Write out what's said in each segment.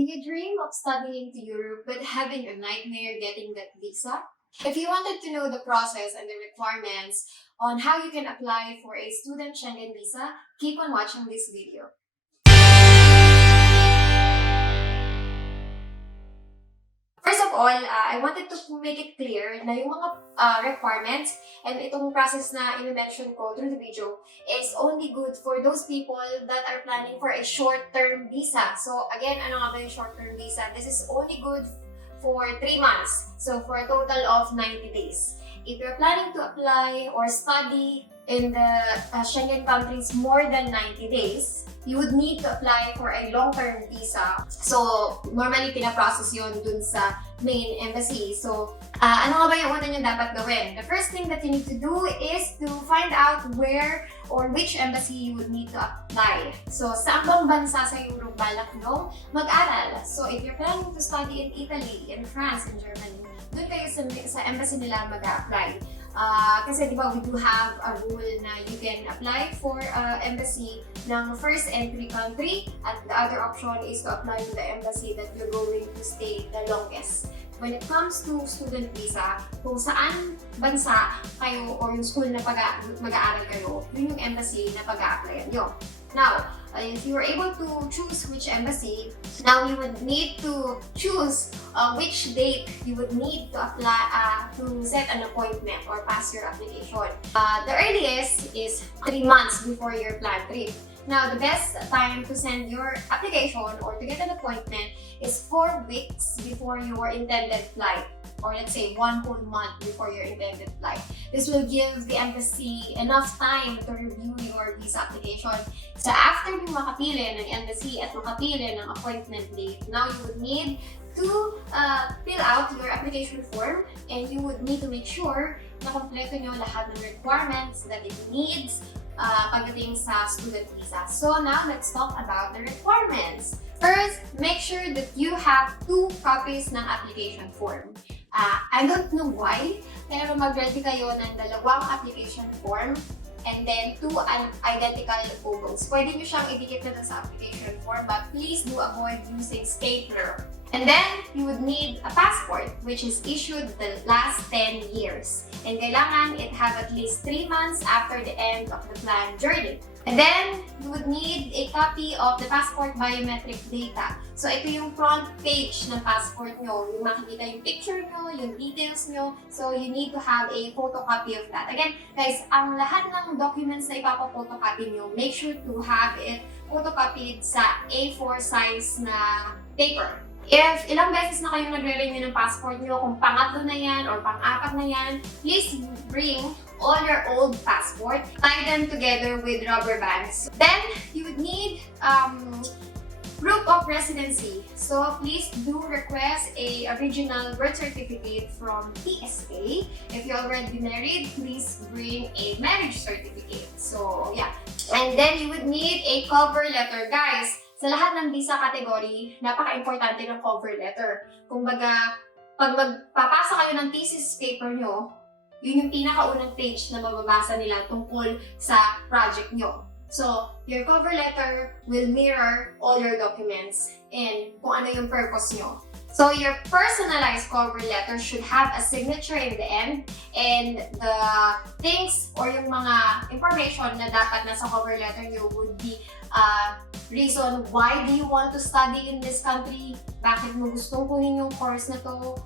Do you dream of studying to Europe but having a nightmare getting that visa? If you wanted to know the process and the requirements on how you can apply for a Student Schengen Visa, keep on watching this video. First of all, I wanted to make it clear na yung mga requirements and itong process na i-mention ko through the video is only good for those people that are planning for a short-term visa. So again, ano nga ba yung short-term visa? This is only good for 3 months. So for a total of 90 days. If you're planning to apply or study in the Schengen countries more than 90 days, you would need to apply for a long-term visa. So, normally, pinaprocess yun dun sa main embassy. So, ano nga ba yung una nyo dapat gawin? The first thing that you need to do is to find out where or which embassy you would need to apply. So, saan bang bansa sa Europe balak nyo mag-aral? So, if you're planning to study in Italy, in France, in Germany, dun kayo sa embassy nila mag-apply. Kasi di ba we do have a rule na you can apply for embassy ng first entry country at the other option is to apply to the embassy that you're going to stay the longest. When it comes to student visa, kung saan bansa kayo or yung school na mag-aaral kayo, yun yung embassy na pag-a-applyan nyo. Now, if you were able to choose which embassy, now you would need to choose which date you would need to apply to set an appointment or pass your application. The earliest is 3 months before your planned trip. Now, the best time to send your application or to get an appointment is 4 weeks before your intended flight, or let's say 1 whole month before your intended flight. This will give the embassy enough time to review your visa application. So after you makapili ng embassy at makapili ng appointment date, now you would need to fill out your application form and you would need to make sure na kompleto nyo lahat ng requirements that it needs pagdating sa student visa. So now let's talk about the requirements. First, make sure that you have 2 copies ng application form. I don't know why, pero mag-ready kayo ng 2 application form and then 2 identical photos. Pwede nyo siyang idikit na sa application form, but please do avoid using stapler. And then, you would need a passport which is issued the last 10 years. And kailangan it have at least 3 months after the end of the planned journey. And then, you would need a copy of the passport biometric data. So, ito yung front page ng passport nyo. Yung makikita yung picture nyo, yung details nyo. So, you need to have a photocopy of that. Again, guys, ang lahat ng documents na ipapapotocopy nyo, make sure to have it photocopied sa A4 size na paper. If ilang beses na kayong nagre-renew ng passport nyo, kung pangatlo na yan or pang-apat na yan, please bring all your old passport, tie them together with rubber bands. Then, you would need proof of residency. So, please do request a original birth certificate from PSA. If you're already married, please bring a marriage certificate. So, yeah. And then, you would need a cover letter. Guys, sa lahat ng visa category, napaka-importante ng cover letter. Kumbaga, pag magpapasa kayo ng thesis paper nyo, yun yung pinakaunang page na mababasa nila tungkol sa project nyo. So, your cover letter will mirror all your documents and kung ano yung purpose nyo. So, your personalized cover letter should have a signature in the end and the things or yung mga information na dapat nasa cover letter nyo would be reason why do you want to study in this country, bakit mo gustong kunin yung course na to,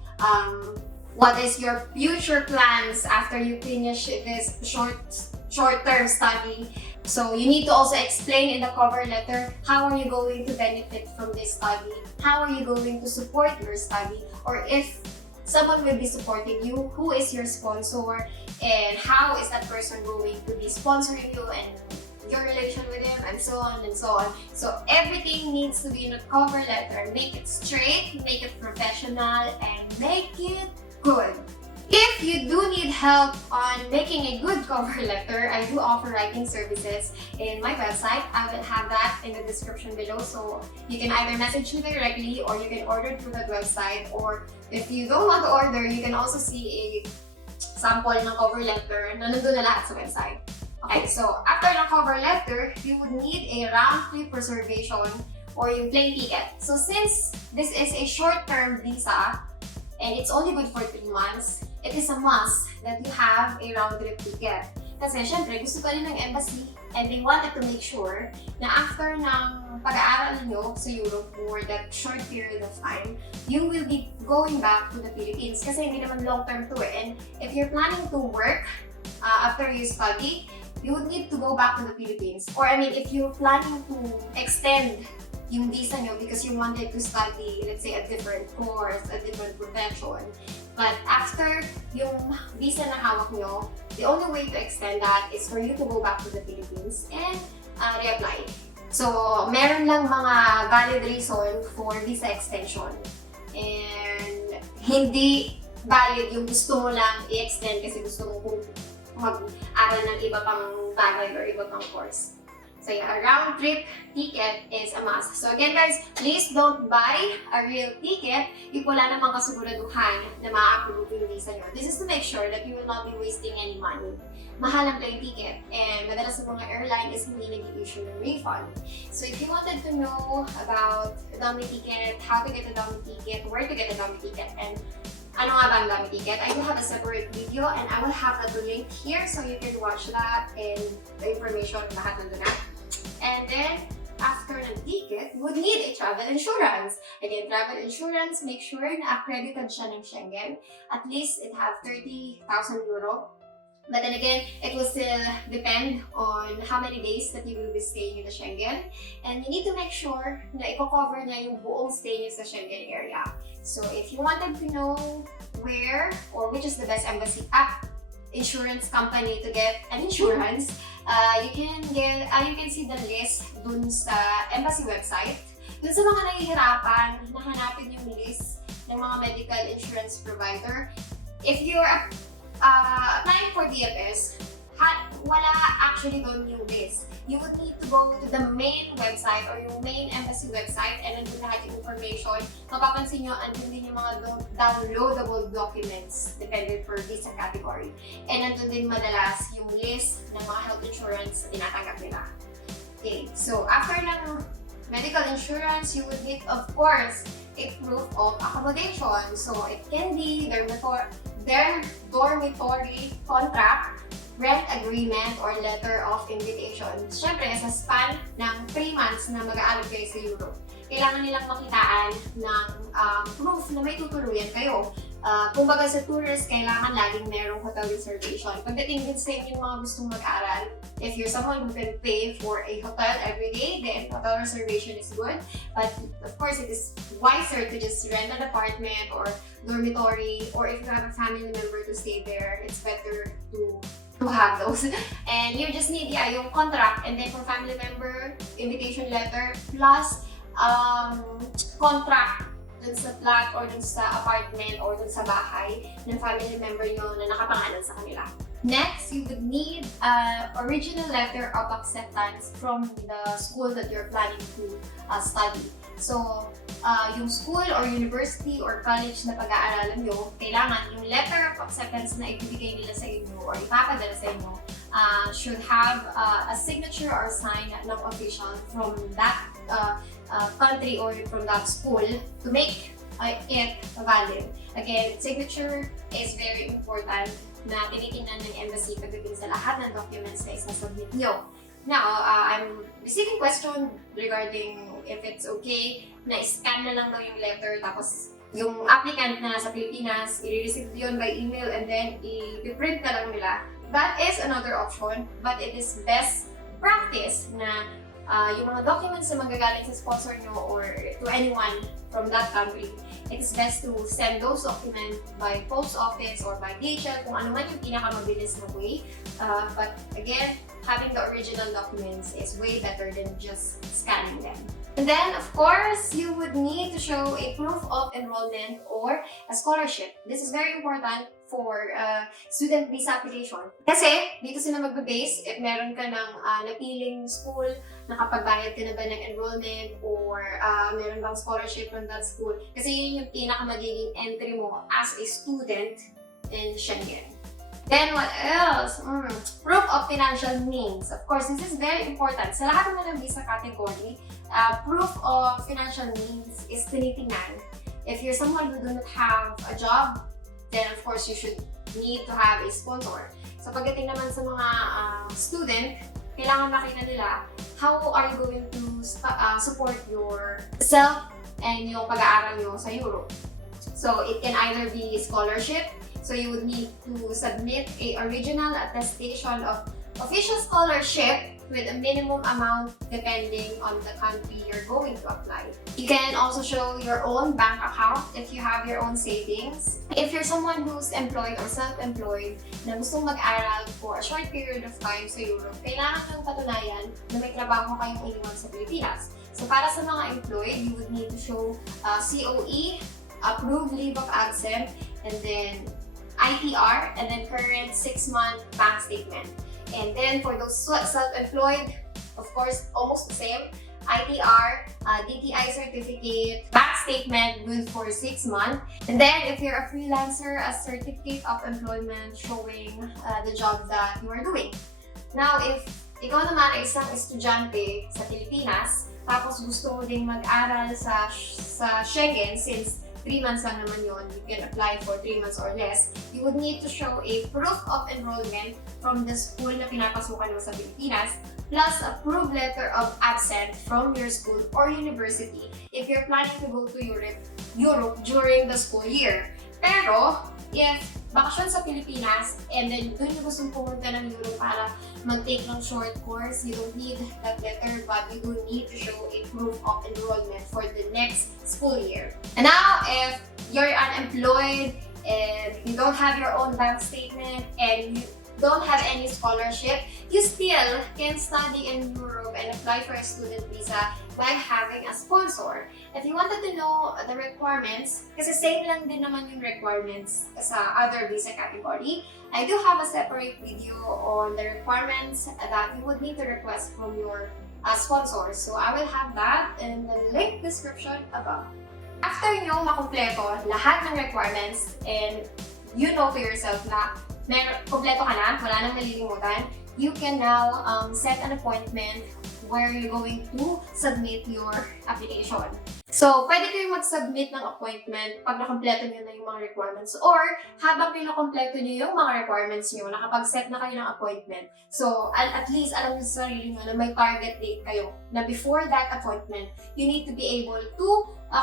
what is your future plans after you finish this short-term study. So you need to also explain in the cover letter how are you going to benefit from this study, how are you going to support your study, or if someone will be supporting you, who is your sponsor, and how is that person going to be sponsoring you and your relation with him, and so on and so on. So everything needs to be in a cover letter. Make it straight, make it professional, and make it good. If you do need help on making a good cover letter, I do offer writing services in my website. I will have that in the description below. So you can either message me directly or you can order through that website. Or if you don't want to order, you can also see a sample ng cover letter na nandun na lahat sa website. Okay, so after the cover letter, you would need a round trip reservation or yung plane ticket. So since this is a short-term visa and it's only good for 3 months, it is a must that you have a round-trip ticket. Kasi syempre, gusto pa rin ng embassy and they wanted to make sure na after ng pag-aaral nyo sa Europe for that short period of time, you will be going back to the Philippines. Kasi hindi naman long-term to eh. And if you're planning to work after you study, you would need to go back to the Philippines. Or I mean, if you're planning to extend yung visa nyo because you wanted to study, let's say, a different course, a different profession. But after yung visa na hawak nyo, the only way to extend that is for you to go back to the Philippines and reapply. So, meron lang mga valid reason for visa extension. And hindi valid yung gusto mo lang i-extend kasi gusto mo mag-aral ng iba pang bagay or iba pang course. So yeah, a round-trip ticket is a must. So again guys, please don't buy a real ticket if wala namang kasiguraduhan na ma-approve yung visa nyo. This is to make sure that you will not be wasting any money. Mahal ang plane ticket and madalas sa mga airline is hindi nag-issue ng refund. So if you wanted to know about a dummy ticket, how to get a dummy ticket, where to get a dummy ticket, and ano nga ba ang dummy ticket, I will have a separate video and I will have that link here so you can watch that and the information lahat nandun na. And then, after the ticket, you would need a travel insurance. Again, travel insurance, make sure na accredited siya ng Schengen. At least it have 30,000 euro. But then again, it will still depend on how many days that you will be staying in the Schengen. And you need to make sure na i-cover niya yung buong stay niya sa Schengen area. So if you wanted to know where or which is the best embassy insurance company to get an insurance, you can see the list dun sa embassy website. Dun sa mga nahihirapan, nahanapin yung list ng mga medical insurance provider. If you're applying for DFS, wala actually doon yung list. You would need to go to the main website or yung main embassy website and nandun lahat yung information. Mapapansin nyo, andun din yung mga downloadable documents depending per visa category. And nandun din madalas yung list ng mga health insurance na tinatanggap nila. Okay, so after ng medical insurance, you would need, of course, a proof of accommodation. So it can be their dormitory contract, rent agreement, or letter of invitation. Siyempre, sa span ng 3 months na mag-aaral kayo sa Europe, kailangan nilang makitaan ng proof na may tutuluyan kayo. Kumbaga sa tourist, kailangan laging merong hotel reservation. Pagdating din sa inyong mga gustong mag-aral, if you're someone who can pay for a hotel every day, then hotel reservation is good. But of course, it is wiser to just rent an apartment or dormitory, or if you have a family member to stay there, it's better to have those. And you just need yung contract, and then for family member, invitation letter, plus contract dun sa flat or dun sa apartment or dun sa bahay ng family member nyo na nakapangalan sa kanila. Next, you would need an original letter of acceptance from the school that you're planning to study. So, yung school or university or college na pag-aaralan nyo, kailangan yung letter of acceptance na ibibigay nila sa inyo or ipapadala sa inyo should have a signature or sign ng official from that country or from that school to make it valid. Again, signature is very important na tinitingnan ng embassy pagdating sa lahat ng documents na isasubmit nyo. Now, I'm receiving question regarding if it's okay na scan na lang daw yung letter tapos yung applicant na sa Pilipinas, i-receive yun by email and then i-print na lang nila. That is another option, but it is best practice na yung mga documents na manggagaling sa sponsor nyo or to anyone from that country, it is best to send those documents by post office or by DHL, kung ano man yung pinakamabilis na way. But again, having the original documents is way better than just scanning them. And then, of course, you would need to show a proof of enrollment or a scholarship. This is very important for student visa application. Kasi, dito sila magbe-base if meron ka ng napiling school, nakapagbayad ka na ba ng enrollment, or meron bang scholarship from that school. Kasi yun yung pinaka magiging entry mo as a student in Schengen. Then what else? Proof of financial means. Of course, this is very important. Sa lahat naman ng visa category, proof of financial means is tinitingnan. If you're someone who do not have a job, then of course you should need to have a sponsor. So pagdating naman sa mga student, kailangan makita nila how are you going to support yourself and yung pag-aaral nyo sa Europe. So it can either be scholarship. So you would need to submit a original attestation of official scholarship with a minimum amount depending on the country you're going to apply. You can also show your own bank account if you have your own savings. If you're someone who's employed or self-employed na gustong mag-aral for a short period of time sa Europe, kailangan ng patunayan na may trabaho kayong iniwan sa Pilipinas. So para sa mga employed, you would need to show COE, approved leave of absence, and then ITR, and then current 6-month bank statement. And then for those self-employed, of course, almost the same. ITR, DTI certificate, bank statement good for 6 months. And then if you're a freelancer, a certificate of employment showing the job that you are doing. Now, if ikaw naman ay isang estudyante sa Pilipinas, tapos gusto mo ding mag-aral sa Schengen, since 3 months lang naman yun, you can apply for 3 months or less, you would need to show a proof of enrollment from the school na pinapasukan mo sa Pilipinas, plus a proof letter of absence from your school or university if you're planning to go to Europe during the school year. Pero, if bakasyon sa Pilipinas and then doon yung gustong pumunta ng Europe para mag-take ng short course, you don't need that letter, but you do need to show a proof of enrollment for the next school year. And now, if you're unemployed and you don't have your own bank statement and you don't have any scholarship, you still can study in Europe and apply for a student visa by having a sponsor. If you wanted to know the requirements, kasi same lang din naman yung requirements sa other visa category, I do have a separate video on the requirements that you would need to request from your sponsors. So I will have that in the link description above. After nyo makumpleto lahat ng requirements and you know to yourself na kompleto ka na, wala nang malilimutan, you can now set an appointment where you're going to submit your application. So, pwede kayong mag-submit ng appointment pag nakompleto nyo na yung mga requirements, or habang pinakompleto nyo yung mga requirements nyo, nakapag-set na kayo ng appointment. So, at least alam nyo sa sarili nyo na may target date kayo na before that appointment, you need to be able to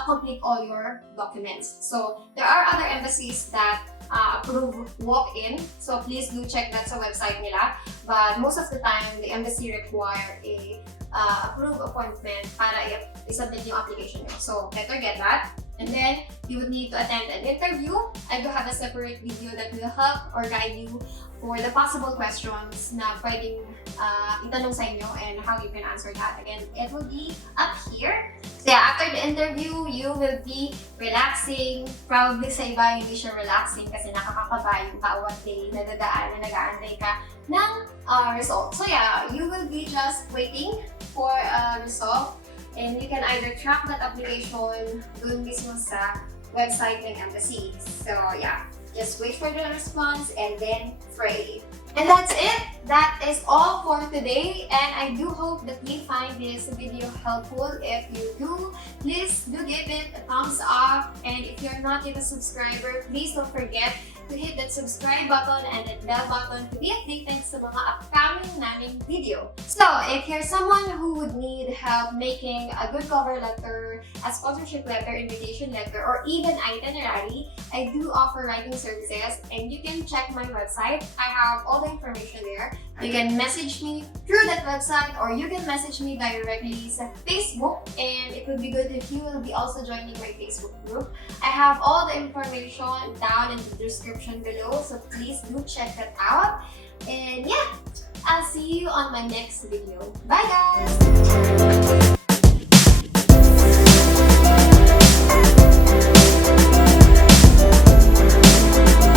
complete all your documents. So, there are other embassies that approve walk-in. So please do check that sa website nila. But most of the time, the embassy require a approved appointment para i-submit yung application nyo. So better get that. And then, you would need to attend an interview. I do have a separate video that will help or guide you for the possible questions na pwedeng itanong sa inyo and how you can answer that. Again, it will be up here. So yeah, after the interview, you will be relaxing. Probably sa iba, hindi siya relaxing kasi nakakakaba yung bawat day na dadaan na nag-aantay ka ng result. So yeah, you will be just waiting for a result. And you can either track that application dun mismo sa website ng embassy. So yeah, just wait for the response and then pray. And that's it. That is all for today. And I do hope that you find this video helpful. If you do, please do give it a thumbs up. And if you're not yet a subscriber, please don't forget to hit that subscribe button and that bell button to be updated sa mga upcoming naming video. So, if you're someone who would need help making a good cover letter, a sponsorship letter, invitation letter, or even itinerary, I do offer writing services and you can check my website. I have all the information there. You can message me through that website or you can message me directly sa Facebook, and it would be good if you will be also joining my Facebook group. I have all the information down in the description below, so please do check that out. And yeah, I'll see you on my next video. Bye guys!